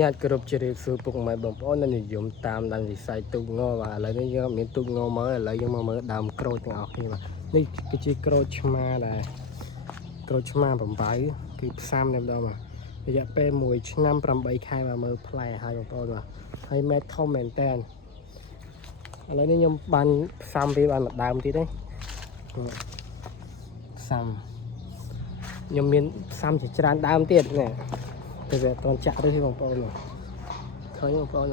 ញាតិគ្រប់ជ្រាបសួរពុកម៉ែបងប្អូននិយមតាមដានវិស័យទូកងបាទឥឡូវនេះយើងមានទូកងមកឥឡូវយើងមកមើលដើមក្រូចទាំងអស់គ្នាបាទនេះគឺជាក្រូចឆ្មាដែរក្រូចឆ្មាបំបៅគឺផ្សាំតែម្ដងបាទរយៈពេល1ឆ្នាំ8ខែបាទមើលផ្លែឲ្យបងប្អូនបាទហើយមែកធំមែនតើឥឡូវនេះខ្ញុំបានផ្សាំវាបានមួយដើមទៀតទេផ្សាំខ្ញុំមានផ្សាំជាច្រើនដើមទៀតនេះទៅវាតន់ចាក់ឬឲ្យបងប្អូនឃើញបងប្អូន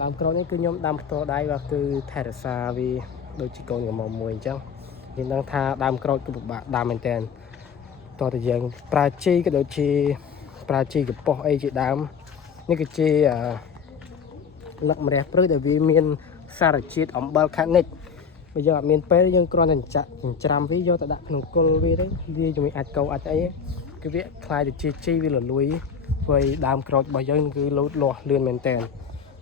ដើមក្រូចនេះគឺខ្ញុំដាំផ្ទាល់ដៃបាទគឺថែរក្សាវាដូចជាកូនកំមុំមួយអញ្ចឹងយើងដឹងថាដើមក្រូចគឺពិបាកដាំមែនតើតោះតែយើងប្រើជីក៏ដូចជាប្រើជីកប៉ុសអីជាដើមនេះគឺជាលឹកម្រះព្រឹកដែលវាមានសារជាតិអំបិលខានិចបើយើងអត់មានពេលយើងគ្រាន់តែចាក់ចិញ្ច្រាំវាយកទៅដាក់ក្នុងគល់វាទៅវាជាមួយអាចកោអាចអីគឺវាคล้ายទៅជាជីវាលលួយព្រោះដើមក្រូចរបស់យើងគឺលូតលាស់លឿនមែនតើ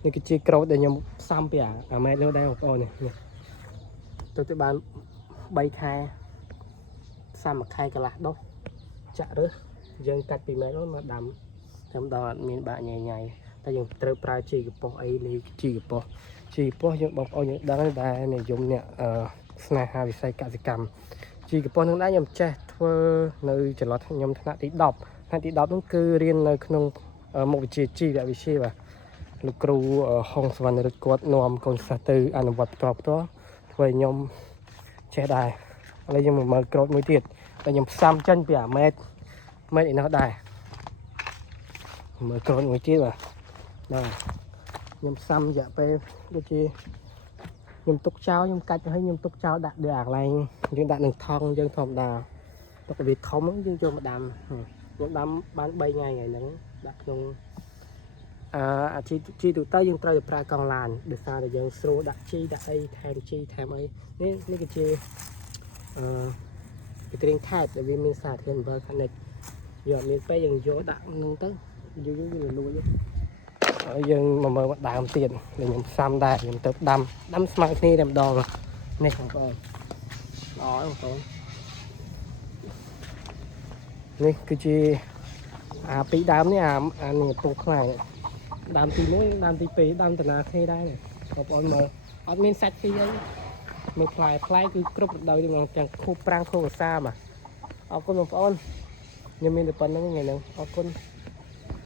នេះគឺជាក្រូចដែលខ្ញុំផ្សំពីអាម៉ែតនោះដែរបងប្អូននេះទៅបាន3ខែផ្សំ1ខែកន្លះដុសចាក់រើសយើងកាច់ពីម៉ែតនោះមកដាំតែម្ដងអត់មានបាក់ញ៉ៃញ៉ៃតែយើងត្រូវប្រើជីកប៉ុសអីលេជីកប៉ុសយើងបងប្អូនយើងដឹងដែរនិយមអ្នកស្នេហាវិស័យកសិកម្មជីកប៉ុសនឹងដែរខ្ញុំចេះធ្វើនៅចន្លោះខ្ញុំថ្នាក់ទី10នោះគឺរៀននៅក្នុងមុខវិជ្ជាជីវវិទ្យាបាទលោកគ្រូហុងសវណ្ណរិទ្ធគាត់នាំកូនសិស្សទៅអនុវត្តផ្ទាល់ធ្វើឲ្យខ្ញុំចេះដែរឥឡូវយើងមកមើលក្រូចមួយទៀតតែខ្ញុំផ្សំចេញពីអាម៉ែតឯនោះដែរមើលក្រូចមួយទៀតបាទខ្ញុំផ្សំរយៈពេលដូចជាខ្ញុំទុកចោលខ្ញុំកាច់ទៅឲ្យខ្ញុំទុកចោលដាក់លើអាកន្លែងយើងដាក់នឹងថង់យើងធម្មតាទុកវាធំយើងយកមកដាំខ្ញុំដាំបាន3ថ្ងៃហ្នឹងដាក់ក្នុងអាជីទូទៅយើងត្រូវតែប្រើកង់ឡានដោយសារតែយើងស្រួលដាក់ជីដាក់អីថែមជីថែមអីនេះគឺជាពីត្រៀងខេតដែលវាមានសារធាតុអំបិលខានិចយកមានពេលយើងយកដាក់នឹងទៅយូរវាលួចហើយយើងមកមើលដើមទៀតដែលខ្ញុំផ្សំដែរខ្ញុំទៅដាំស្មើគ្នាតែម្ដងនេះបងប្អូនល្អបងប្អូននេះគឺជាពីរដើមនេះអានេះពូខ្លាយដើមទី1ដើមទី2ដើមតាណាគ្នាដែរបងប្អូនមើលអត់មានសាច់ពីអីមើលផ្លែគឺគ្រប់រដូវទាំងខួបប្រាំងខួបវស្សាបាទអរគុណបងប្អូនខ្ញុំមានតែប៉ុណ្្នឹងថ្ងៃហ្នឹងអរគុណ